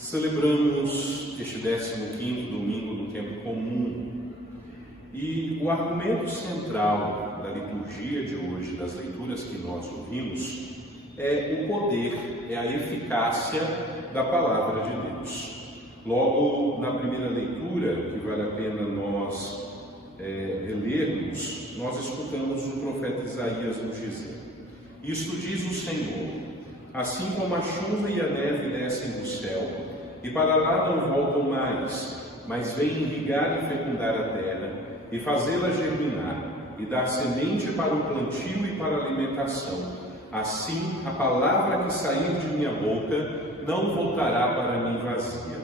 Celebramos este 15º domingo do tempo comum e o argumento central da liturgia de hoje, das leituras que nós ouvimos, é o poder, é a eficácia da Palavra de Deus. Logo, na primeira leitura, que vale a pena nós relermos, nós escutamos o profeta Isaías nos dizer: Isto diz o Senhor, assim como a chuva e a neve descem do céu, e para lá não voltam mas vêm irrigar e fecundar a terra, e fazê-la germinar, e dar semente para o plantio e para a alimentação. Assim, a palavra que sair de minha boca não voltará para mim vazia.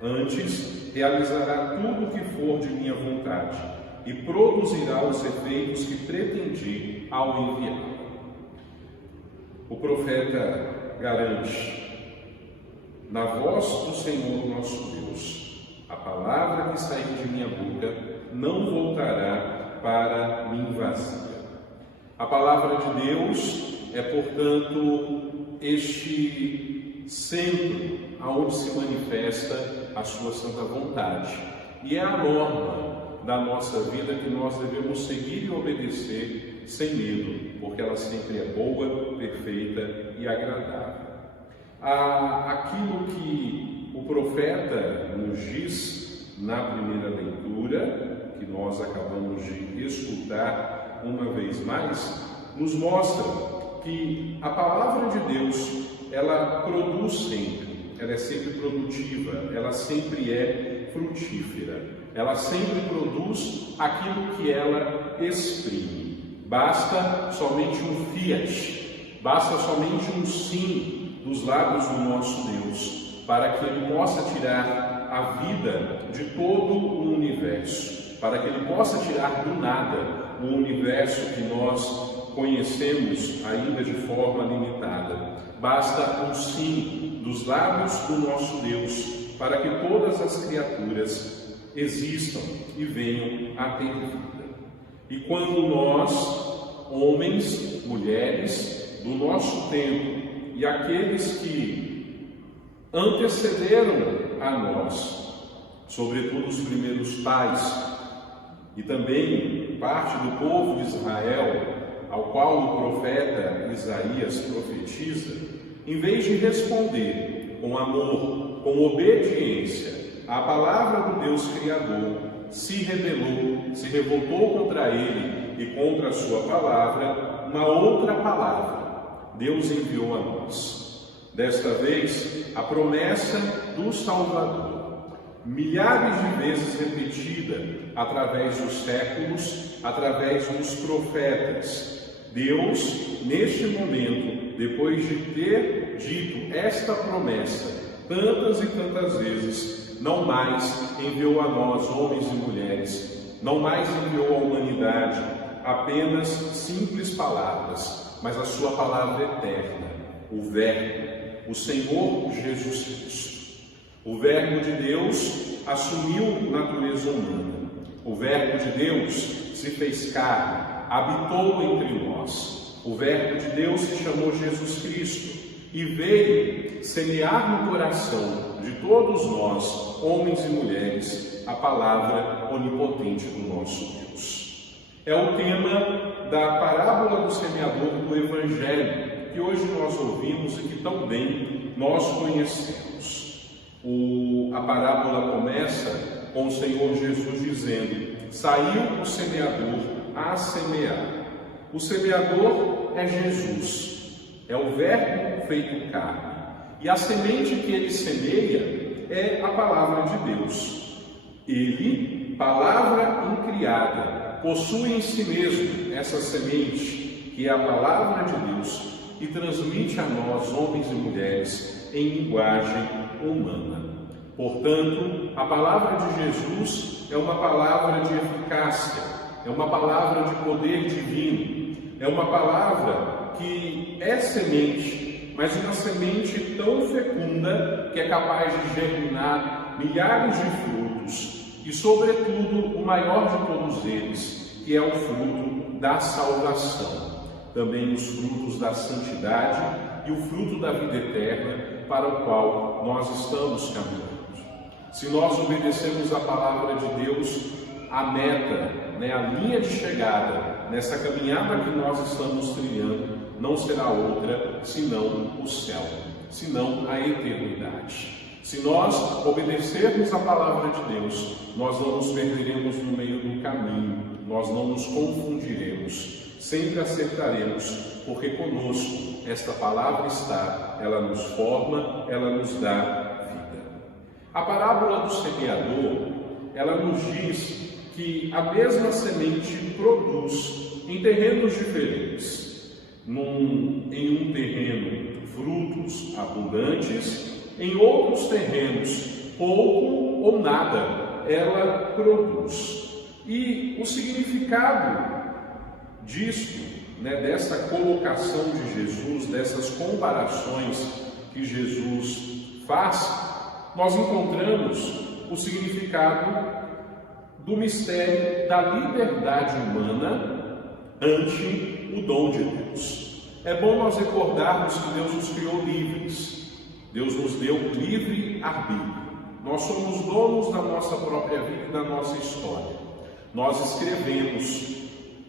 Antes, realizará tudo o que for de minha vontade, e produzirá os efeitos que pretendi ao enviar. O profeta garante: na voz do Senhor nosso Deus, a palavra que sair de minha boca não voltará para mim vazia. A palavra de Deus é, portanto, este centro aonde se manifesta a sua santa vontade. E é a norma da nossa vida que nós devemos seguir e obedecer sem medo, porque ela sempre é boa, perfeita e agradável. Aquilo que o profeta nos diz na primeira leitura, que nós acabamos de escutar uma vez mais, nos mostra que a palavra de Deus, ela produz sempre, ela é sempre produtiva, ela sempre é frutífera, ela sempre produz aquilo que ela exprime. Basta somente um fiat, basta somente um sim dos lábios do nosso Deus, para que Ele possa tirar a vida de todo o universo, para que Ele possa tirar do nada o universo que nós conhecemos ainda de forma limitada. Basta um sim dos lábios do nosso Deus, para que todas as criaturas existam e venham a ter vida. E quando nós, homens, mulheres do nosso tempo, e aqueles que antecederam a nós, sobretudo os primeiros pais, e também parte do povo de Israel, ao qual o profeta Isaías profetiza, em vez de responder com amor, com obediência à palavra do Deus Criador, se rebelou, se revoltou contra ele e contra a sua palavra, uma outra palavra Deus enviou a nós. Desta vez, a promessa do Salvador, milhares de vezes repetida através dos séculos, através dos profetas. Deus, neste momento, depois de ter dito esta promessa tantas e tantas vezes, não mais enviou a nós, homens e mulheres, não mais enviou à humanidade apenas simples palavras, mas a sua palavra eterna, o Verbo, o Senhor Jesus Cristo. O Verbo de Deus assumiu natureza humana. O Verbo de Deus se fez carne, habitou entre nós. O Verbo de Deus se chamou Jesus Cristo e veio semear no coração de todos nós, homens e mulheres, a palavra onipotente do nosso Deus. É o tema da parábola do semeador do Evangelho, que hoje nós ouvimos e que tão bem nós conhecemos. A parábola começa com o Senhor Jesus dizendo: saiu o semeador a semear. O semeador é Jesus, é o Verbo feito carne. E a semente que ele semeia é a palavra de Deus. Ele, palavra incriada, possui em si mesmo essa semente, que é a palavra de Deus, e transmite a nós, homens e mulheres, em linguagem humana. Portanto, a palavra de Jesus é uma palavra de eficácia, é uma palavra de poder divino, é uma palavra que é semente, mas uma semente tão fecunda que é capaz de germinar milhares de frutos, e, sobretudo, o maior de todos eles, que é o fruto da salvação. Também os frutos da santidade e o fruto da vida eterna para o qual nós estamos caminhando. Se nós obedecermos a palavra de Deus, a meta, a linha de chegada nessa caminhada que nós estamos trilhando não será outra senão o céu, senão a eternidade. Se nós obedecermos a palavra de Deus, nós não nos perderemos no meio do caminho, nós não nos confundiremos, sempre acertaremos, porque conosco esta palavra está, ela nos forma, ela nos dá vida. A parábola do semeador, ela nos diz que a mesma semente produz em terrenos diferentes. Em um terreno, frutos abundantes, em outros terrenos, pouco ou nada, ela produz. E o significado disto, dessa colocação de Jesus, dessas comparações que Jesus faz, nós encontramos o significado do mistério da liberdade humana ante o dom de Deus. É bom nós recordarmos que Deus nos criou livres. Deus nos deu livre arbítrio. Nós somos donos da nossa própria vida e da nossa história. Nós escrevemos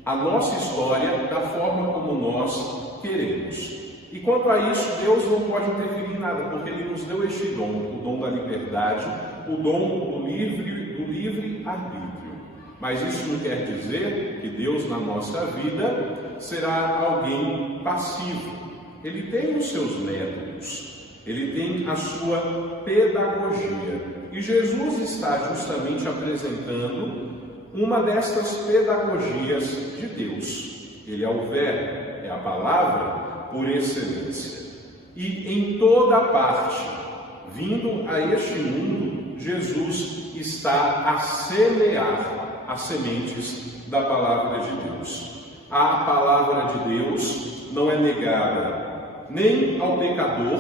a nossa história da forma como nós queremos. E quanto a isso, Deus não pode interferir em nada, porque Ele nos deu este dom, o dom da liberdade, o dom do livre arbítrio. Mas isso não quer dizer que Deus na nossa vida será alguém passivo. Ele tem os seus métodos, Ele tem a sua pedagogia. E Jesus está justamente apresentando uma destas pedagogias de Deus. Ele é o Verbo, é a palavra por excelência. E em toda parte, vindo a este mundo, Jesus está a semear as sementes da palavra de Deus. A palavra de Deus não é negada nem ao pecador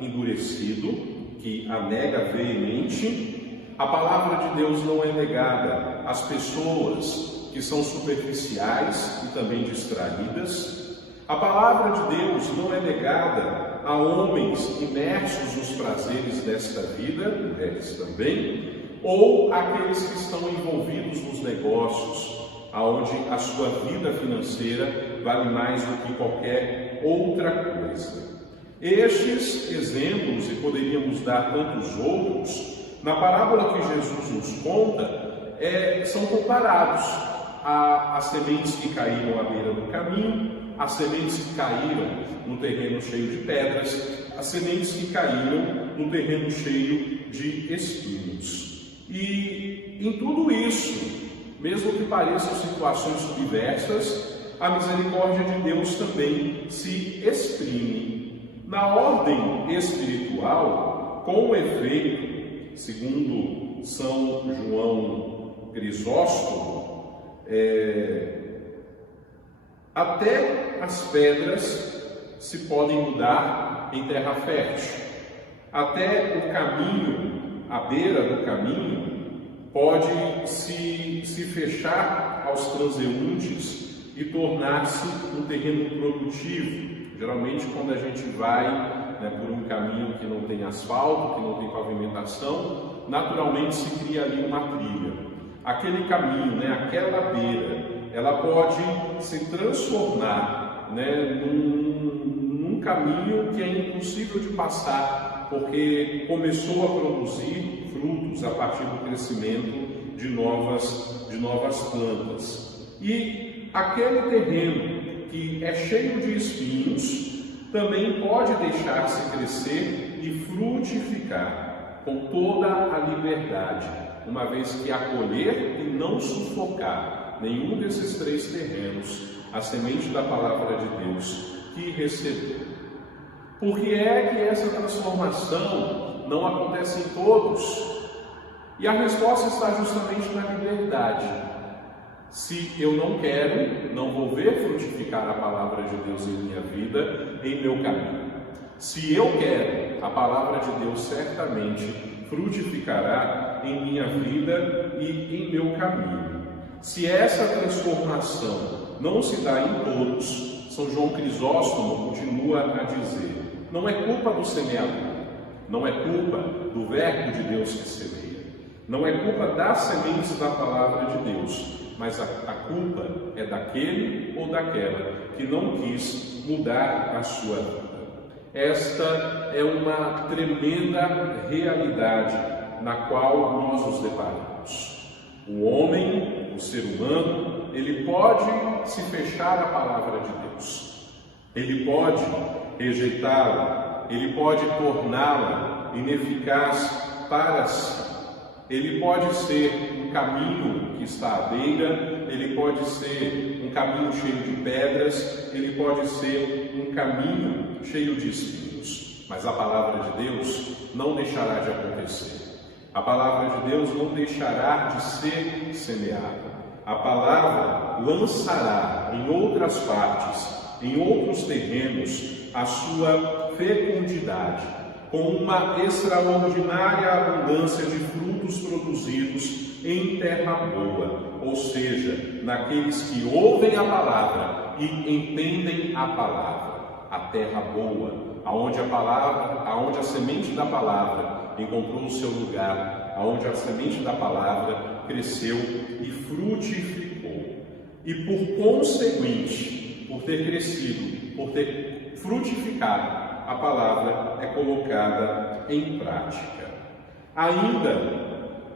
endurecido, que a nega veemente. A palavra de Deus não é negada às pessoas que são superficiais e também distraídas. A palavra de Deus não é negada a homens imersos nos prazeres desta vida, mulheres também, ou aqueles que estão envolvidos nos negócios, aonde a sua vida financeira vale mais do que qualquer outra coisa. Estes exemplos, e poderíamos dar tantos outros, na parábola que Jesus nos conta, são comparados às sementes que caíram à beira do caminho, as sementes que caíram no terreno cheio de pedras, as sementes que caíram no terreno cheio de espinhos. E em tudo isso, mesmo que pareçam situações subversas, a misericórdia de Deus também se exprime. Na ordem espiritual, com efeito, segundo São João Crisóstomo, até as pedras se podem mudar em terra fértil. Até o caminho, a beira do caminho, pode se fechar aos transeuntes e tornar-se um terreno produtivo. Geralmente, quando a gente vai por um caminho que não tem asfalto, que não tem pavimentação, naturalmente se cria ali uma trilha. Aquele caminho, aquela beira, ela pode se transformar num caminho que é impossível de passar, porque começou a produzir frutos a partir do crescimento de novas plantas. E aquele terreno que é cheio de espinhos também pode deixar-se crescer e frutificar com toda a liberdade, uma vez que acolher e não sufocar nenhum desses três terrenos a semente da palavra de Deus que recebeu. Por que é que essa transformação não acontece em todos? E a resposta está justamente na liberdade. Se eu não quero, não vou ver frutificar a palavra de Deus em minha vida, em meu caminho. Se eu quero, a palavra de Deus certamente frutificará em minha vida e em meu caminho. Se essa transformação não se dá em todos, São João Crisóstomo continua a dizer: não é culpa do semeador, não é culpa do verbo de Deus que semeia, não é culpa das sementes da palavra de Deus, mas a culpa é daquele ou daquela que não quis mudar a sua vida. Esta é uma tremenda realidade na qual nós nos deparamos. O homem, o ser humano, ele pode se fechar à palavra de Deus, ele pode rejeitá-la, ele pode torná-la ineficaz para si. Ele pode ser um caminho que está à beira, ele pode ser um caminho cheio de pedras, ele pode ser um caminho cheio de espinhos. Mas a palavra de Deus não deixará de acontecer. A palavra de Deus não deixará de ser semeada. A palavra lançará em outras partes, em outros terrenos, a sua fecundidade, com uma extraordinária abundância de frutos produzidos em terra boa, ou seja, naqueles que ouvem a palavra e entendem a palavra. A terra boa, aonde a semente da palavra encontrou o seu lugar, aonde a semente da palavra cresceu e frutificou. E por conseguinte, por ter crescido, por ter frutificado, a palavra é colocada em prática. Ainda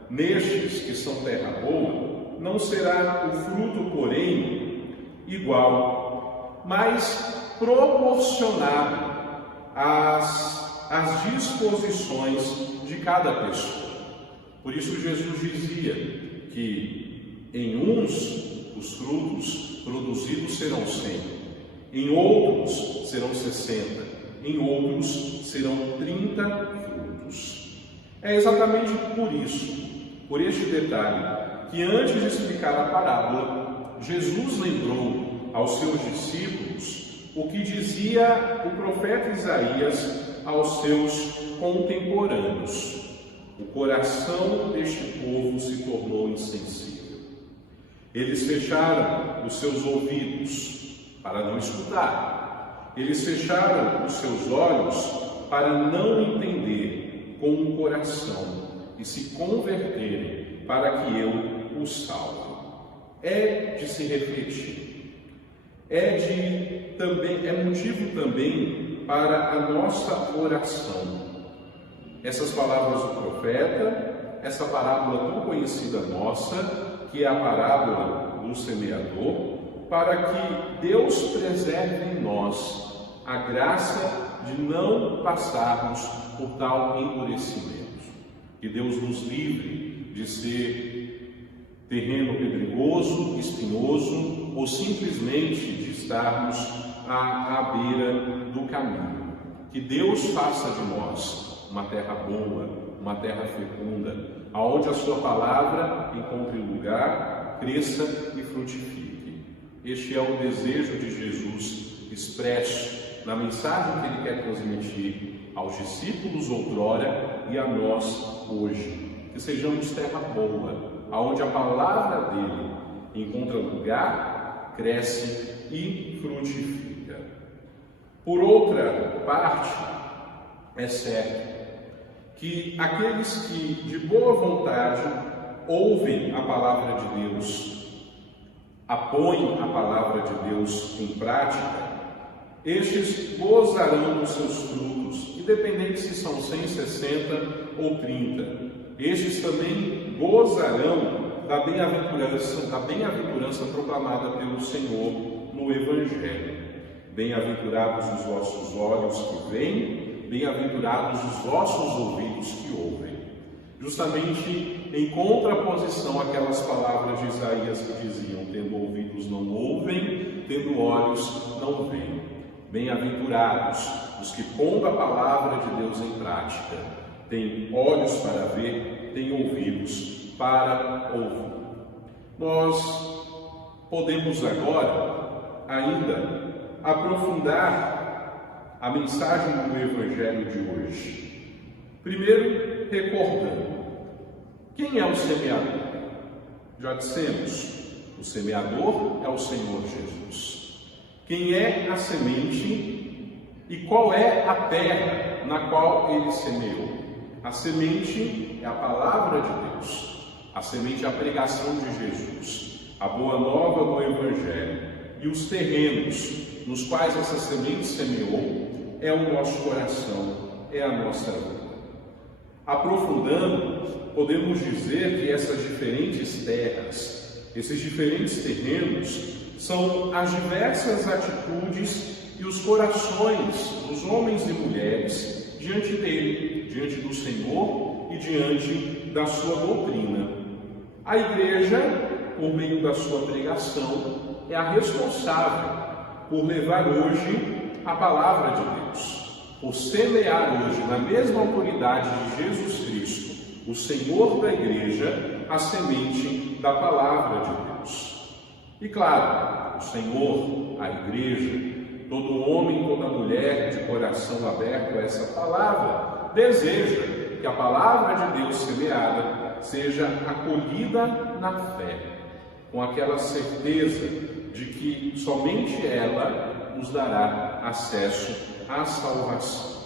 nestes que são terra boa, não será o fruto, porém, igual, mas proporcionado às disposições de cada pessoa. Por isso Jesus dizia que em uns os frutos produzidos serão 100, em outros serão 60, em outros serão 30 frutos. É exatamente por isso, por este detalhe, que antes de explicar a parábola, Jesus lembrou aos seus discípulos o que dizia o profeta Isaías aos seus contemporâneos. O coração deste povo se tornou insensível. Eles fecharam os seus ouvidos para não escutar. Eles fecharam os seus olhos para não entender com o coração e se converterem para que eu os salve. É de se refletir. É motivo também para a nossa oração. Essas palavras do profeta, essa parábola tão conhecida nossa, que é a parábola do semeador, para que Deus preserve em nós a graça de não passarmos por tal endurecimento. Que Deus nos livre de ser terreno pedregoso, espinhoso, ou simplesmente de estarmos à beira do caminho. Que Deus faça de nós uma terra boa, uma terra fecunda, aonde a sua palavra encontre lugar, cresça e frutifique. Este é o desejo de Jesus expresso na mensagem que ele quer transmitir aos discípulos outrora e a nós hoje. Que sejamos terra boa, aonde a palavra dele encontra lugar, cresce e frutifica. Por outra parte, é certo que aqueles que de boa vontade ouvem a palavra de Deus, apõem a palavra de Deus em prática, estes gozarão dos seus frutos, independente se são 100, 60 ou 30. Estes também gozarão da bem-aventurança proclamada pelo Senhor no Evangelho. Bem-aventurados os vossos olhos que veem, bem-aventurados os vossos ouvidos que ouvem. Justamente em contraposição àquelas palavras de Isaías que diziam: tendo ouvidos não ouvem, tendo olhos não veem. Bem-aventurados os que, pondo a palavra de Deus em prática, têm olhos para ver, têm ouvidos para ouvir. Nós podemos agora ainda aprofundar a mensagem do Evangelho de hoje. Primeiro, recordando: quem é o semeador? Já dissemos, o semeador é o Senhor Jesus. Quem é a semente E qual é a terra na qual ele semeou? A semente é a palavra de Deus. A semente é a pregação de Jesus, a boa nova do Evangelho. E os terrenos nos quais essa semente semeou é o nosso coração, é a nossa vida. Aprofundando, podemos dizer que essas diferentes terras, esses diferentes terrenos, são as diversas atitudes e os corações dos homens e mulheres diante dele, diante do Senhor e diante da sua doutrina. A igreja, por meio da sua pregação, é a responsável por levar hoje a palavra de Deus, por semear hoje, na mesma autoridade de Jesus Cristo, o Senhor da igreja, a semente da palavra de Deus. E claro, o Senhor, a igreja, todo homem, toda mulher de coração aberto a essa palavra, deseja que a palavra de Deus semeada seja acolhida na fé, com aquela certeza de que somente ela nos dará acesso à salvação.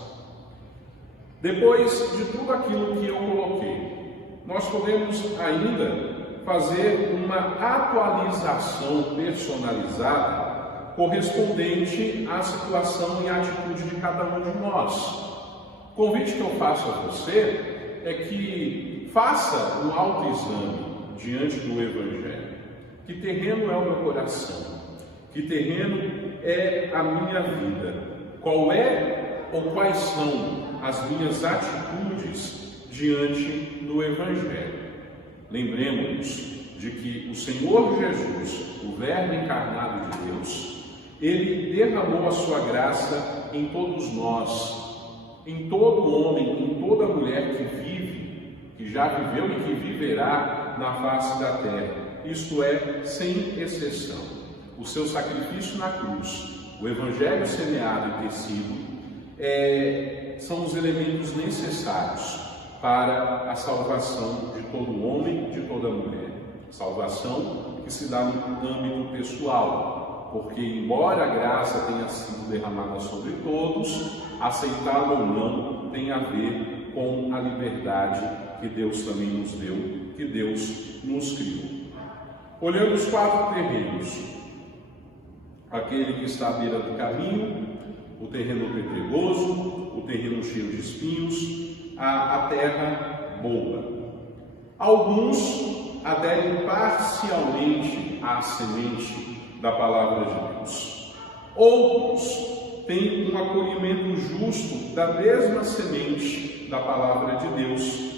Depois de tudo aquilo que eu coloquei, nós podemos ainda fazer uma atualização personalizada correspondente à situação e à atitude de cada um de nós. O convite que eu faço a você é que faça um autoexame diante do Evangelho. Que terreno é o meu coração? Que terreno é a minha vida? Qual é ou quais são as minhas atitudes diante do Evangelho? Lembremos-nos de que o Senhor Jesus, o Verbo encarnado de Deus, ele derramou a sua graça em todos nós, em todo homem, em toda mulher que vive, que já viveu e que viverá na face da terra. Isto é, sem exceção. O seu sacrifício na cruz, o Evangelho semeado e tecido, são os elementos necessários para a salvação de todo homem, de toda mulher. Salvação que se dá no âmbito pessoal, porque embora a graça tenha sido derramada sobre todos, aceitá-la ou não tem a ver com a liberdade que Deus também nos deu, que Deus nos criou. Olhando os 4 terrenos, aquele que está à beira do caminho, o terreno pedregoso, o terreno cheio de espinhos, a terra boa. Alguns aderem parcialmente à semente da palavra de Deus. Outros têm um acolhimento justo da mesma semente da palavra de Deus,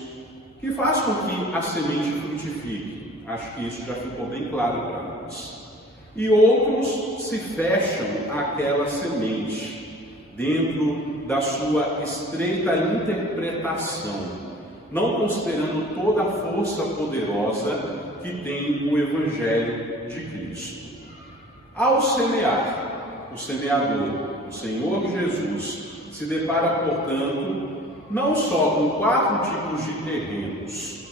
que faz com que a semente frutifique. Acho que isso já ficou bem claro para nós. E outros se fecham àquela semente, dentro da sua estreita interpretação, não considerando toda a força poderosa que tem o Evangelho de Cristo. Ao semear, o semeador, o Senhor Jesus, se depara, portanto, não só com 4 tipos de terrenos.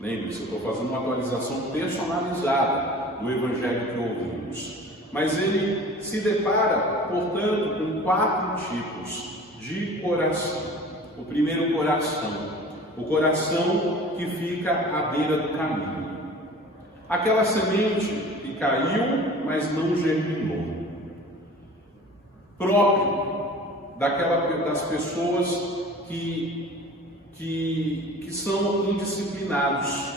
Lembre-se, eu estou fazendo uma atualização personalizada do Evangelho que ouvimos. Mas ele se depara, portanto, com 4 tipos de coração. O primeiro coração, o coração que fica à beira do caminho. Aquela semente que caiu, mas não germinou. Próprio das pessoas que são indisciplinados.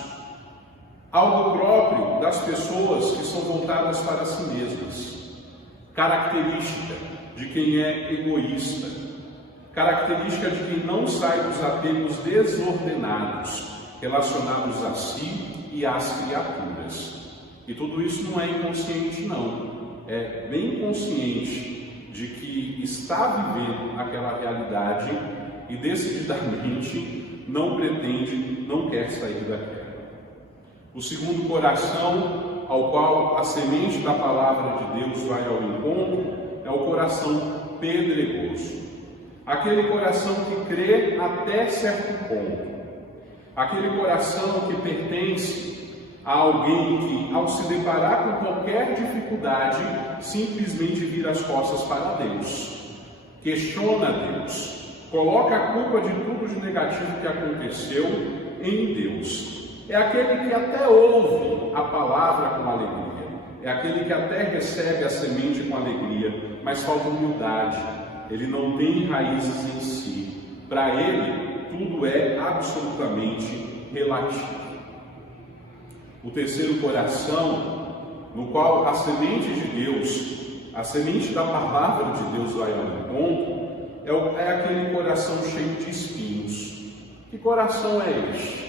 Algo próprio das pessoas que são voltadas para si mesmas. Característica de quem é egoísta. Característica de quem não sai dos apegos desordenados relacionados a si e às criaturas. E tudo isso não é inconsciente, não. É bem consciente de que está vivendo aquela realidade e decididamente não pretende, não quer sair daquela. O segundo coração, ao qual a semente da palavra de Deus vai ao encontro, é o coração pedregoso. Aquele coração que crê até certo ponto. Aquele coração que pertence a alguém que, ao se deparar com qualquer dificuldade, simplesmente vira as costas para Deus. questiona Deus, coloca a culpa de tudo de negativo que aconteceu em Deus. É aquele que até ouve a palavra com alegria, é aquele que até recebe a semente com alegria, mas falta humildade, ele não tem raízes em si. Para ele, tudo é absolutamente relativo. O terceiro coração, no qual a semente de Deus, a semente da palavra de Deus vai ao encontro, é aquele coração cheio de espinhos. Que coração é este?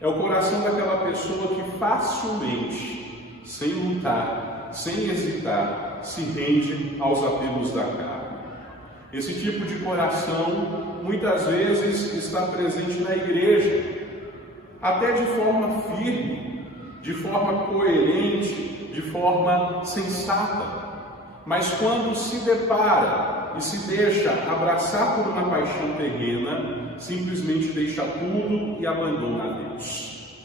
É o coração daquela pessoa que facilmente, sem lutar, sem hesitar, se rende aos apelos da carne. Esse tipo de coração muitas vezes está presente na igreja, até de forma firme, de forma coerente, de forma sensata. Mas quando se depara e se deixa abraçar por uma paixão terrena, simplesmente deixa tudo e abandona Deus.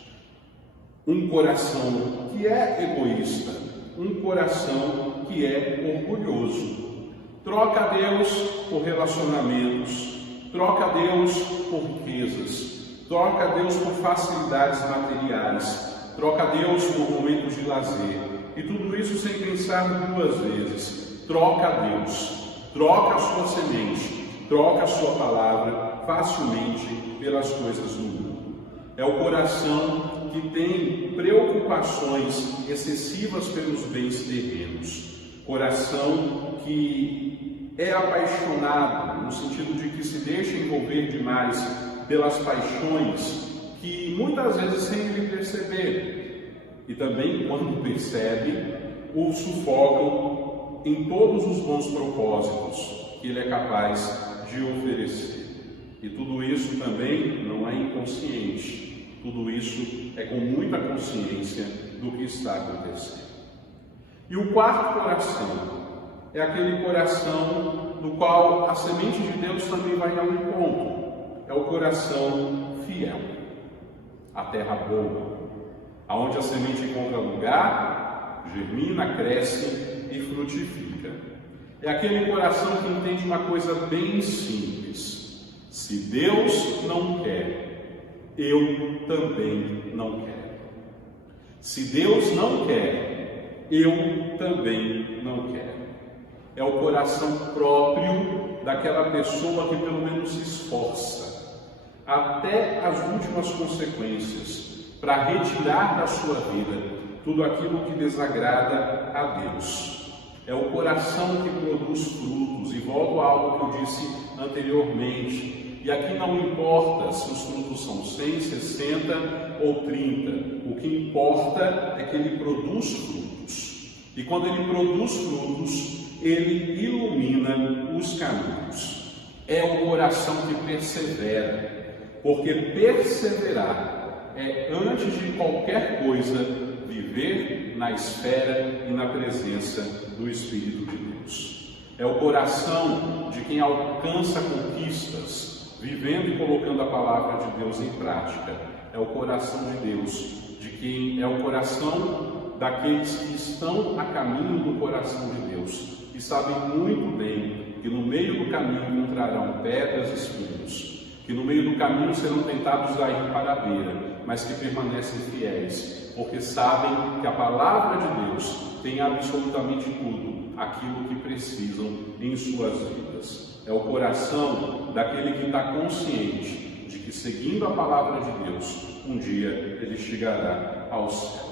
Um coração que é egoísta, um coração que é orgulhoso. Troca Deus por relacionamentos, troca Deus por riquezas, troca Deus por facilidades materiais, troca Deus por momentos de lazer, e tudo isso sem pensar duas vezes. Troca Deus, troca a sua semente, troca a sua palavra facilmente pelas coisas do mundo. É o coração que tem preocupações excessivas pelos bens terrenos, coração que é apaixonado, no sentido de que se deixa envolver demais pelas paixões, que muitas vezes sem ele perceber, e também quando percebe, o sufocam em todos os bons propósitos que ele é capaz de oferecer. E tudo isso também não é inconsciente, tudo isso é com muita consciência do que está acontecendo. E o quarto coração é aquele coração no qual a semente de Deus também vai ao encontro, é o coração fiel. A terra boa, aonde a semente encontra lugar, germina, cresce e frutifica. É aquele coração que entende uma coisa bem simples: se Deus não quer, eu também não quero. Se Deus não quer, eu também não quero. É o coração próprio daquela pessoa que pelo menos se esforça até as últimas consequências para retirar da sua vida tudo aquilo que desagrada a Deus. É o coração que produz frutos, e volto a algo que eu disse anteriormente, e aqui não importa se os frutos são 100, 60 ou 30, o que importa é que ele produz frutos, e quando ele produz frutos, ele ilumina os caminhos. É o coração que persevera, porque perseverar é, antes de qualquer coisa, viver na esfera e na presença do Espírito de Deus. É o coração de quem alcança conquistas, vivendo e colocando a palavra de Deus em prática. É o coração de Deus, de quem é o coração daqueles que estão a caminho do coração de Deus, e sabem muito bem que no meio do caminho encontrarão pedras e espinhos, que no meio do caminho serão tentados a ir para a beira, mas que permanecem fiéis, porque sabem que a palavra de Deus tem absolutamente tudo aquilo que precisam em suas vidas. É o coração daquele que está consciente de que, seguindo a palavra de Deus, um dia ele chegará ao céu.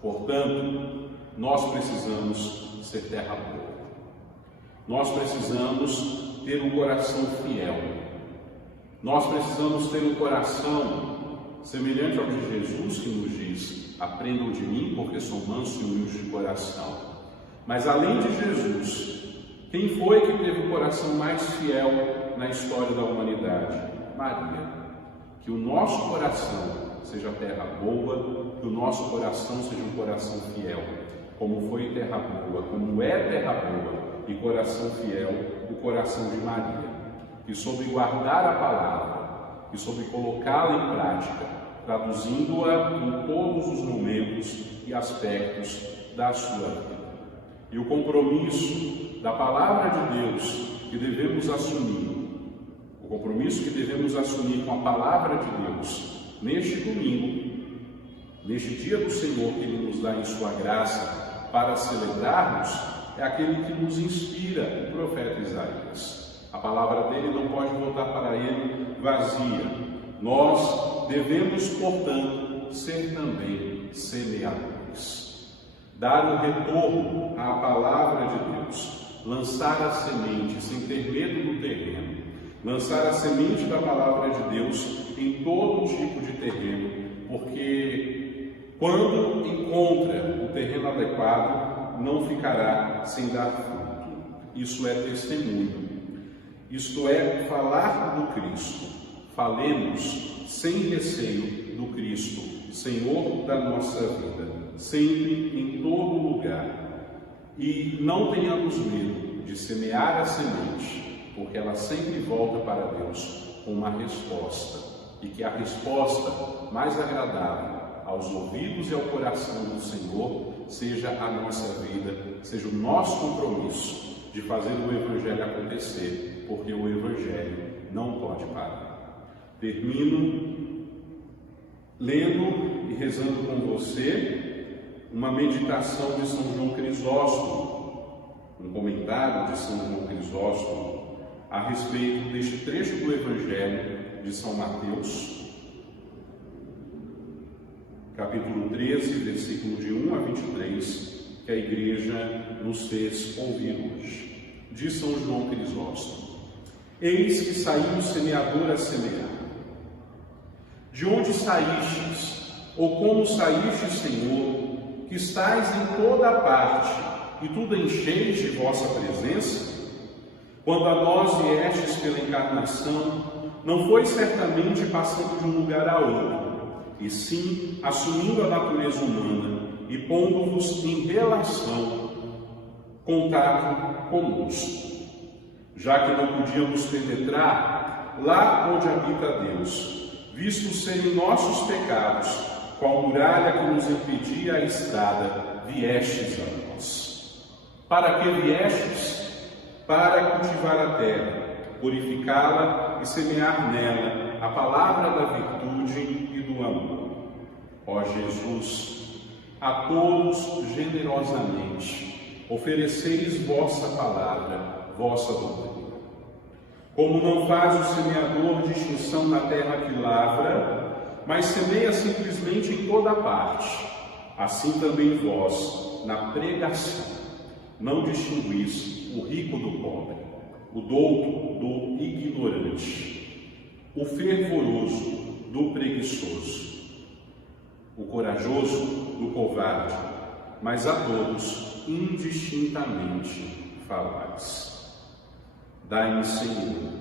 Portanto, nós precisamos ser terra boa. Nós precisamos ter um coração fiel. Nós precisamos ter um coração semelhante ao de Jesus, que nos diz: aprendam de mim, porque sou manso e humilde de coração. Mas além de Jesus, quem foi que teve o coração mais fiel na história da humanidade? Maria. Que o nosso coração seja terra boa, que o nosso coração seja um coração fiel, como foi terra boa, como é terra boa e coração fiel, o coração de Maria, que soube guardar a palavra, que soube colocá-la em prática, traduzindo-a em todos os momentos e aspectos da sua vida. E o compromisso da palavra de Deus, que devemos assumir, o compromisso que devemos assumir com a palavra de Deus neste domingo, neste dia do Senhor que Ele nos dá em sua graça para celebrarmos, é aquele que nos inspira o profeta Isaías. A palavra dele não pode voltar para ele vazia. Nós devemos, portanto, ser também semeadores. Dar o retorno à palavra de Deus, lançar a semente sem ter medo do terreno, lançar a semente da palavra de Deus em todo tipo de terreno, porque quando encontra o terreno adequado, não ficará sem dar fruto. Isso é testemunho. Isto é falar do Cristo. Falemos sem receio do Cristo, Senhor da nossa vida, sempre, em todo lugar. E não tenhamos medo de semear a semente, porque ela sempre volta para Deus com uma resposta. E que a resposta mais agradável aos ouvidos e ao coração do Senhor seja a nossa vida, seja o nosso compromisso de fazer o Evangelho acontecer, porque o Evangelho não pode parar. Termino lendo e rezando com você uma meditação de São João Crisóstomo, um comentário de São João Crisóstomo a respeito deste trecho do Evangelho de São Mateus, capítulo 13, versículo de 1 a 23, que a Igreja nos fez ouvir hoje. Diz São João Crisóstomo: Eis que saiu o semeador a semear. De onde saístes, ou como saístes, Senhor, que estais em toda a parte, e tudo encheis de vossa presença? Quando a nós viestes pela encarnação, não foi certamente passando de um lugar a outro, e sim assumindo a natureza humana e pondo-vos em relação, contato conosco. Já que não podíamos penetrar lá onde habita Deus, visto serem nossos pecados, qual muralha que nos impedia a estrada, viestes a nós. Para que viestes? Para cultivar a terra, purificá-la e semear nela a palavra da virtude e do amor. Ó Jesus, a todos generosamente ofereceis vossa palavra, vossa doutrina. Como não faz o semeador distinção na terra que lavra, mas semeia simplesmente em toda parte, assim também vós, na pregação, não distinguis o rico do pobre, o douto do ignorante, o fervoroso do preguiçoso, o corajoso do covarde, mas a todos indistintamente falais. Dai-me, Senhor,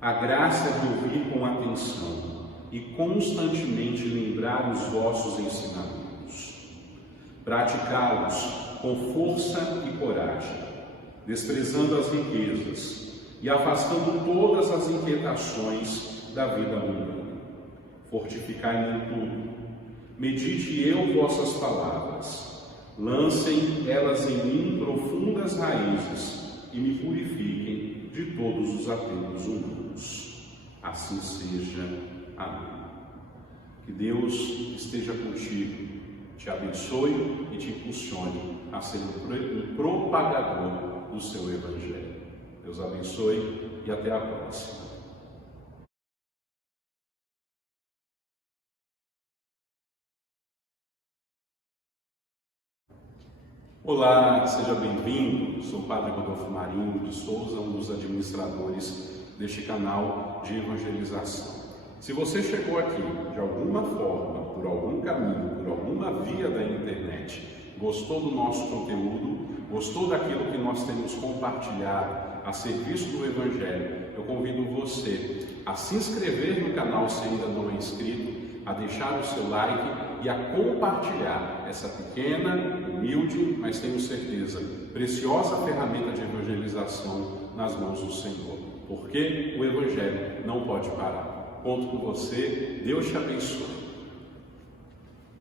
a graça de ouvir com atenção e constantemente lembrar os vossos ensinamentos, praticá-los com força e coragem, desprezando as riquezas e afastando todas as inquietações da vida mundana. Fortificai-me em tudo, medite eu vossas palavras, lancem elas em mim profundas raízes e me purifiquem de todos os apelos humanos. Assim seja. Amém. Que Deus esteja contigo, te abençoe e te impulsione a ser um propagador do seu Evangelho. Deus abençoe e até a próxima. Olá, seja bem-vindo. Sou o Padre Rodolfo Marinho de Souza, um dos administradores deste canal de evangelização. Se você chegou aqui de alguma forma, por algum caminho, por alguma via da internet, gostou do nosso conteúdo, gostou daquilo que nós temos compartilhado a serviço do Evangelho, eu convido você a se inscrever no canal se ainda não é inscrito, a deixar o seu like e a compartilhar essa pequena, humilde, mas tenho certeza, preciosa ferramenta de evangelização nas mãos do Senhor, porque o Evangelho não pode parar. Conto com você, Deus te abençoe.